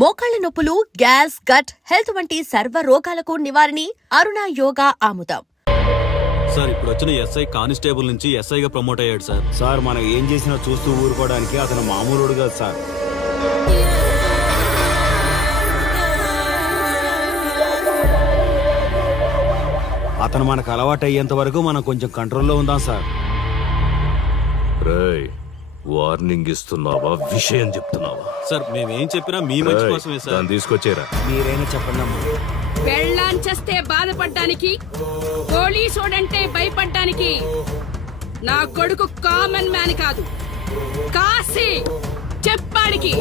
మోకాళ్ల నొప్పులు, gas, gut health వంటి సర్వ రోగాలకు నివారణి అరుణ యోగా ఆముదం. సార్ ఇప్పుడు వచ్చిన ఎస్ఐ కానిస్టేబుల్ నుంచి ఎస్ఐగా ప్రమోట్ అయ్యాడు సార్. సార్ మనం ఏం చేసినా చూస్తూ ఊరుకోవడానికి అతను మామూలుడు కాదు సార్. అతను మనకు అలవాటు అయ్యేంత వరకు మనం కొంచెం కంట్రోల్లో ఉందాం సార్. రేయ్, వార్నింగ్ ఇస్తున్నావా, విషయం చెప్తున్నావా? సార్ మేమేం చెప్పినా మీ మంచి కోసమే సార్. దాన్ని తీసుకొచ్చేరా. మీరైనా చెప్పండి అమ్మా. పెళ్ళాంచేస్తే బాధపడ్డానికి, పోలీసోడంటే భయపడ్డానికి నా కొడుకు కామన్ మ్యాన్ కాదు, కాశీ చెప్పాడికి.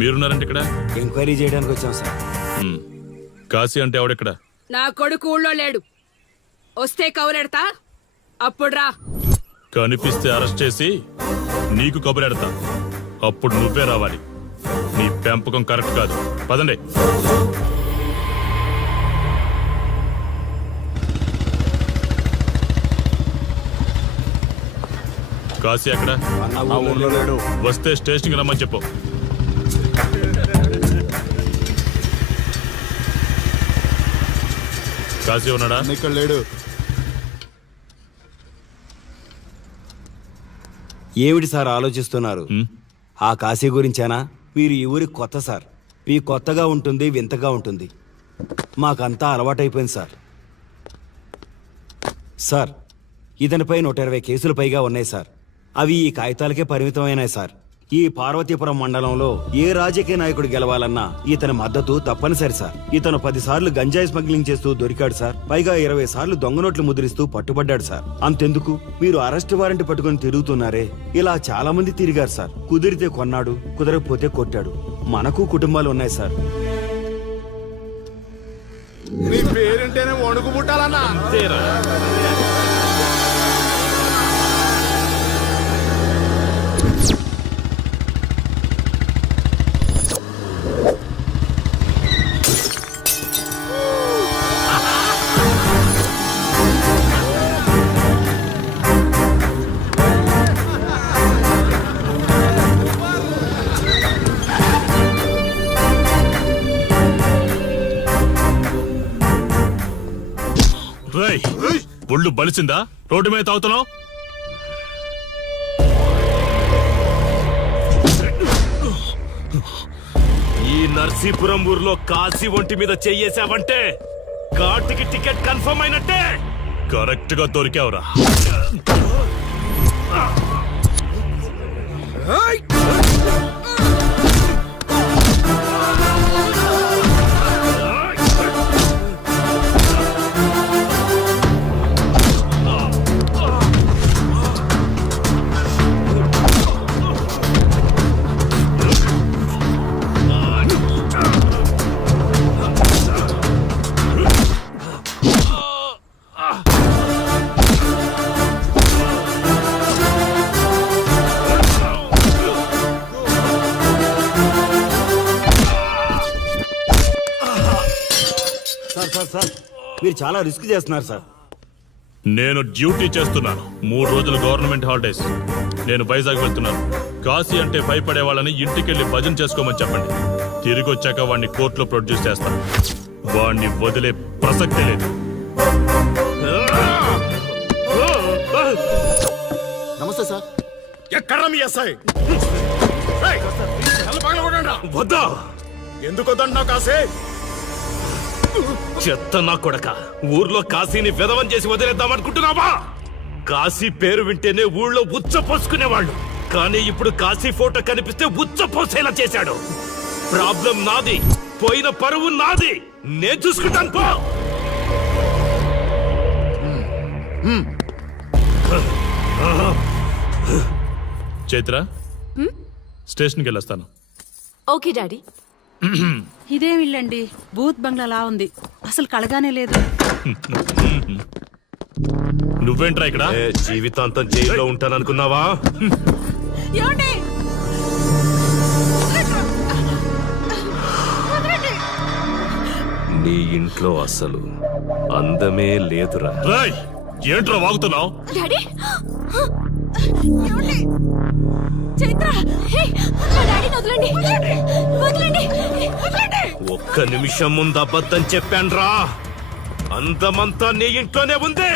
మీరున్నారంటే ఇక్కడ ఎంక్వైరీ చేయడానికి వచ్చాం సార్. కాశీ అంటే ఎవడెక్కడ? నా కొడుకు ఊళ్ళో లేడు, వస్తే కౌరెడతా, అప్పుడు రా. కనిపిస్తే అరెస్ట్ చేసి నీకు కబురెడతా, అప్పుడు నువ్వే రావాలి. నీ పెంపకం కరెక్ట్ కాదు. పదండి. కాశీ ఎక్కడ? వస్తే స్టేషన్కి రమ్మని చెప్పు. కాశీ ఉన్నాడా? ఇక్కడ లేడు. ఏమిటి సార్ ఆలోచిస్తున్నారు? ఆ కాశీ గురించేనా? మీరు ఈ ఊరికి కొత్త సార్. మీ కొత్తగా ఉంటుంది, వింతగా ఉంటుంది. మాకంతా అలవాటైపోయింది సార్. సార్, ఇతనిపై 120 కేసులు పైగా ఉన్నాయి సార్. అవి ఈ కాగితాలకే పరిమితమైనాయి సార్. ఈ పార్వతీపురం మండలంలో ఏ రాజకీయ నాయకుడు గెలవాలన్నా ఇతని మద్దతు తప్పనిసరి సార్. ఇతను 10 సార్లు గంజాయి స్మగ్లింగ్ చేస్తూ దొరికాడు సార్. పైగా 20 సార్లు దొంగ నోట్లు ముద్రిస్తూ పట్టుబడ్డాడు సార్. అంతెందుకు, మీరు అరెస్ట్ వారెంట్ పట్టుకుని తిరుగుతున్నారే, ఇలా చాలా మంది తిరిగారు సార్. కుదిరితే కొన్నాడు, కుదరకపోతే కొట్టాడు. మనకు కుటుంబాలు ఉన్నాయి సార్. నీ పేరుంటేనే వణుకు పుట్టాలన్నా. ఒళ్ళు బలిసిందా? రోడ్డు మీద తాగుతున్నావు. ఈ నర్సీపురం ఊర్లో కాశీ ఒంటి మీద చెయ్యేసావంటే కార్డుకి టికెట్ కన్ఫర్మ్ అయినట్టే. కరెక్ట్ గా దొరికావురా. సార్, మీరు చాలా రిస్క్ చేస్తున్నారు సార్. నేను డ్యూటీ చేస్తున్నాను. 3 రోజులు గవర్నమెంట్ హాలిడేస్. నేను వైజాగ్ వెళ్తున్నాను. కాశీ అంటే భయపడే వాళ్ళని ఇంటికెళ్ళి భజన చేసుకోమని చెప్పండి. తిరిగి వచ్చాక వాడిని కోర్టులో ప్రొడ్యూస్ చేస్తాను. వాడిని వదిలే ప్రసక్తే లేదు. నమస్తే సార్. ఎక్కడ మీ ఎస్ఐ? వద్దా? ఎందుకు వద్దంటున్నావు కాశీ? చెత్త నా కొడక, ఊర్లో కాశీని విధవం చేసి వదిలేద్దామనుకుంటున్నావా? కాశీ పేరు వింటేనే ఊళ్ళో ఉచ్చ పోసుకునేవాళ్ళు, కానీ ఇప్పుడు కాశీ ఫోటో కనిపిస్తే ఉచ్చ పోసేలా చేశాడు. ప్రాబ్లం నాది, పోయిన పరువు నాది. నేను చూసుకుంటాను పో. చైత్ర, స్టేషన్కి వెళ్ళొస్తాను. Okay daddy. ఇదేం ఇల్లండి, బూత్ బంగ్లాలా ఉంది, అసలు కళగానే లేదు. నువ్వేంట్రా ఇక్కడ? జీవితాంతం జైల్లో ఉంటాననుకున్నావా? ఏమండి, ఇంట్లో అసలు అందమే లేదురా. రాయ్, ఏంట్రా వాగుతున్నావు? డాడీ ఏమండి? చైత్ర హే, మా డాడీని వదలండి వదలండి వదలండి. ఒక్క నిమిషం ముందు అబద్ధం చెప్పాన్రా. అందమంతా నీ ఇంట్లోనే ఉంది.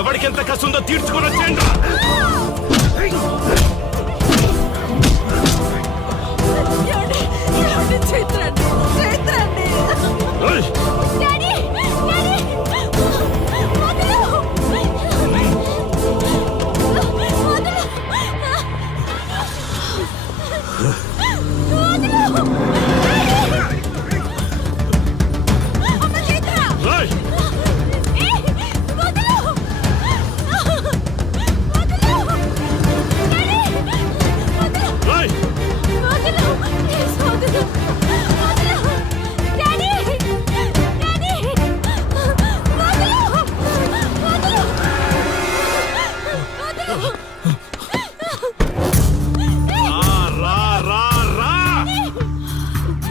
ఎవరికెంత కసుందో తీర్చుకొని వచ్చేయండి. ఏమండి? ఏమండి? చైత్ర అండి, చైత్ర అండి. డాడీ డాడీ వదలు.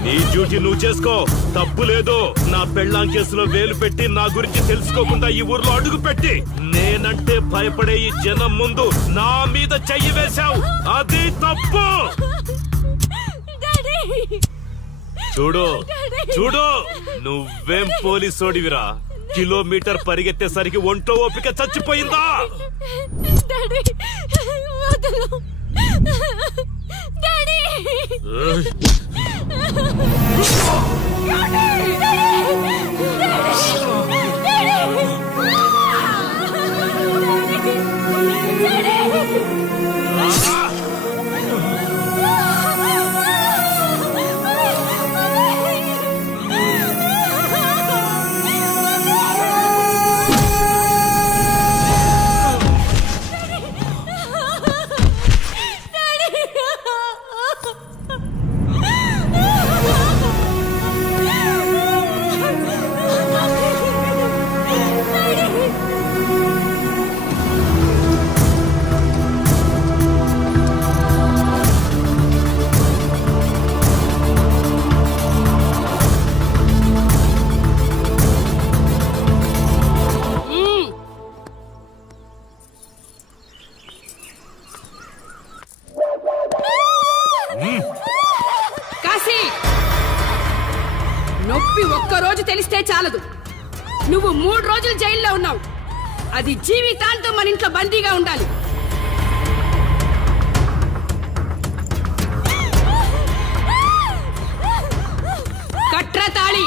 నీ డ్యూటీ నువ్వు చేసుకో, తప్పు లేదు. నా పెళ్ళాం కేసులో వేలు పెట్టి నా గురించి తెలుసుకోకుండా ఈ ఊర్లో అడుగు పెట్టి నేనంటే భయపడే ఈ జనం ముందు నా మీద చెయ్యి వేశావు, అది తప్పు. చూడు చూడు, నువ్వేం పోలీసోడివిరా? కిలోమీటర్ పరిగెత్తేసరికి ఒంటో ఓపిక చచ్చిపోయిందా? డాడీ వదలు. డాడీ కాశీ, నొప్పి ఒక్కరోజు తెలిస్తే చాలదు. నువ్వు 3 రోజులు జైల్లో ఉన్నావు. అది జీవితాంతం మన ఇంట్లో బందీగా ఉండాలి. కట్రా తాళి.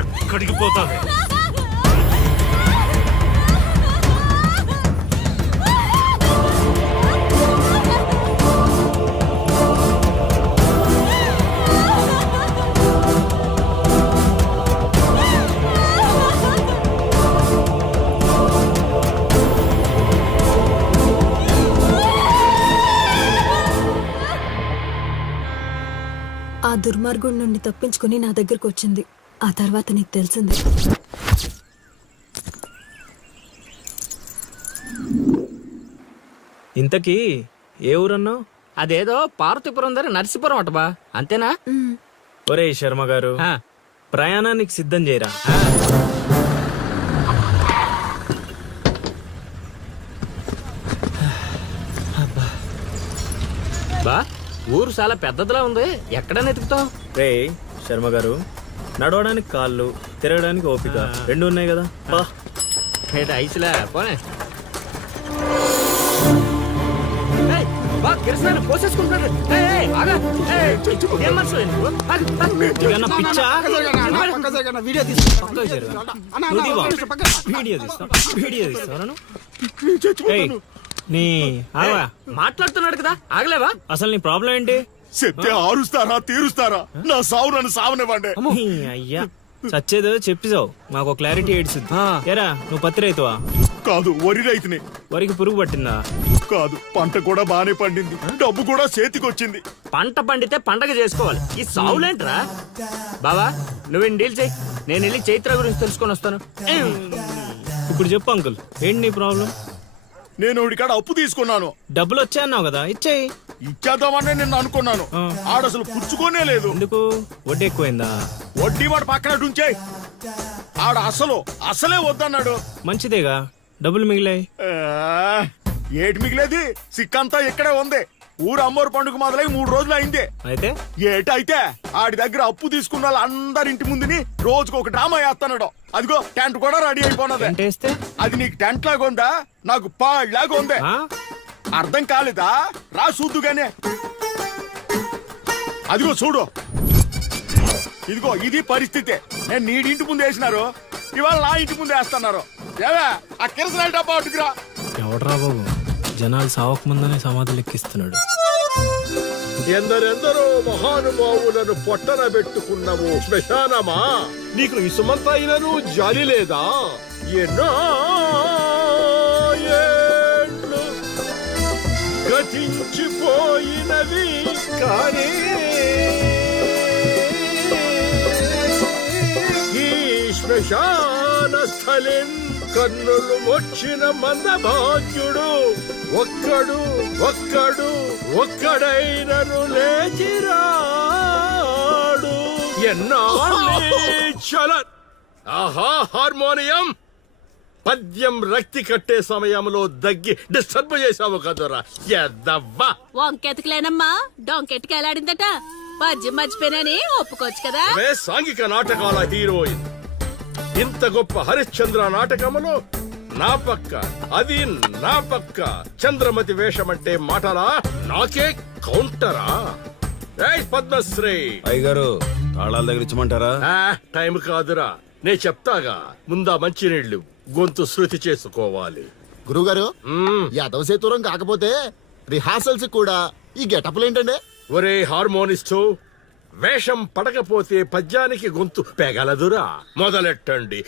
ఎక్కడికి పోతావే? ఆ దుర్మార్గుడి నుండి తప్పించుకుని నా దగ్గరకు వచ్చింది. ఆ తర్వాత నీకు తెలిసింది. ఇంతకీ ఏ ఊరన్నావు? అదేదో పార్వతీపురం దగ్గర నరసీపురం అటబా, అంతేనా? ఒరే శర్మ గారు, ప్రయాణానికి సిద్ధం చేయరా. బా, ఊరు చాలా పెద్దదిలా ఉంది. ఎక్కడ వెతుకుతావు? రే శర్మ గారు, నడవడానికి కాళ్ళు, తిరగడానికి ఓపిక 2 ఉన్నాయి కదా. ఐసులా పోనే. పోసేసుకుంటాడు. మాట్లాడుతున్నాడు కదా, ఆగలేవా? అసలు నీ ప్రాబ్లం ఏంటి? చెప్తే ఆరుస్తారా తీరుస్తారా? నా సావు నన్ను సావనివ్వండి. అయ్యా, చచ్చేదో చెప్పిసావు, మాకు క్లారిటీ ఏడ్చుద్ది. ఏరా, నువ్వు పత్తి రైతువా? కాదు, వరి రైతుని. వరికి పురుగు పట్టిందా? కాదు, పంట కూడా బానే పండింది, డబ్బు కూడా చేతికొచ్చింది. పంట పండితే పండగ చేసుకోవాలి, ఈ సావులేంట్రా? బావా, నువ్వు డీల్ చేయి, నేను వెళ్ళి చైత్ర గురించి తెలుసుకొని వస్తాను. ఇప్పుడు చెప్పు అంకుల్, ఏంటి నీ ప్రాబ్లం? నేను ఒకటి కాడ అప్పు తీసుకున్నాను. డబ్బులు వచ్చాయన్నావు కదా, ఇచ్చేయి. ఇచ్చేద్దామని నిన్ను అనుకున్నాను ఆడసలు పుచ్చుకోనే లేదు. ఎందుకు వడ్డీ ఎక్కువైందా? వడ్డీ వాడు పక్కన ఉంచే. ఆడ అసలే వద్దన్నాడు. మంచిదేగా, డబ్బులు మిగిలాయి. ఆ, ఏటి మిగిలేది? సిక్కంతా ఇక్కడే ఉంది. ఊరు అమ్మోరు పండుగ మొదలై 3 రోజులు అయింది. అయితే ఏటైతే ఆడి దగ్గర అప్పు తీసుకున్న వాళ్ళు అందరి ఇంటి ముందుని రోజుకు ఒక డ్రామా వేస్తున్నాడు. అదిగో టెంట్ కూడా రెడీ అయిపోయినది. టెంటేస్తే అది నీకు టెంట్ లాగా ఉందా, నాకు పాళ్ళలాగా ఉంది. ఆ? అర్థం కాలేదా? రా చూద్దుగానే. అదిగో చూడు, ఇదిగో ఇది పరిస్థితి. నేను నీడింటి ముందు వేసినారు, ఇవాళ నా ఇంటి ముందు వేస్తున్నారు. ఏవే ఆ కిరసనాయిల డబ్బా అటుకురా. ఎవడరా బాబు, జనాలు సావక ముందనే సమాధులు ఎక్కిస్తున్నాడు. ఎందరెందరో మహానుభావులను పొట్టన పెట్టుకున్నావు శ్మశానమా, నీకు ఇసుమంతైనను జాలి లేదా? ఎన్నో ఏండ్లు గతించిపోయినవి కానీ ఈ శ్మశాన స్థలిన్ కన్నులు వచ్చిన మందభాగ్యుడు ఒక్కడైనను లేచిరాడు. ఎన్నాళ్ళ ఆహా హార్మోనియం పద్యం రక్తి కట్టే సమయంలో దగ్గి డిస్టర్బ్ చేశావు కదరా ఎద్దవ్వా. వంకెతకలేనమ్మా డొంకెట్టుకు ఎలాడిందట. పద్యం మర్చిపోయినని ఒప్పుకోవచ్చు కదా. అవే సాంఘిక నాటకాల హీరోయిన్. ఇంత గొప్ప హరిశ్చంద్ర నాటకములో నా పక్క అది నా పక్క చంద్రమతి వేషమంటే మాటలా, నాకే కౌంటరా? ఏయ్ పద్మశ్రీ, అయ్యగారు తాళాల దగ్గర ఇచ్చమంటారా? టైం కాదురా, నే చెప్తాగా. ముందా మంచినీళ్లు గొంతు శృతి చేసుకోవాలి. గురుగారు మ్మ్. యాదవ సేతురం కాకపోతే రిహార్సల్స్ కూడా ఈ గెటప్లు ఏంటండి? ఒరే హార్మోనిస్టు, వేషం పడకపోతే పద్యానికి గొంతు పెగలదురా. మొదలెట్టండి.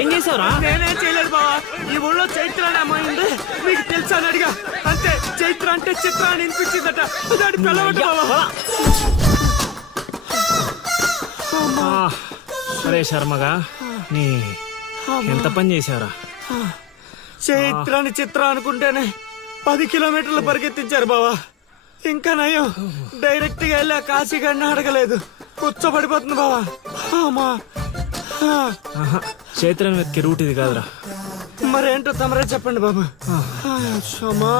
ఏం చేసావురా? నేనేం చేయలేదు బావా. ఈ ఊళ్ళో చైత్ర అనే అమ్మాయి ఉంది, మీకు తెలుసా అని అడిగా. అంతే, చైత్ర అంటే చిత్ర అని వినిపించిందట. దాని పిల్లవట బావా. అరే శర్మగా, నీ ఎంత పని చేశారా? చైత్రాన్ని చిత్ర అనుకుంటేనే 10 కిలోమీటర్లు పరిగెత్తించారు బావా. ఇంకా నయం, డైరెక్ట్ గా వెళ్ళా కాశీగాడిని అడగలేదు. కూర్చోబడిపోతుంది బావా. అమ్మా. చైత్రం వెతికి రూట్ ఇది కాదురా. మరేంటో తమరే చెప్పండి బాబు. అమ్మా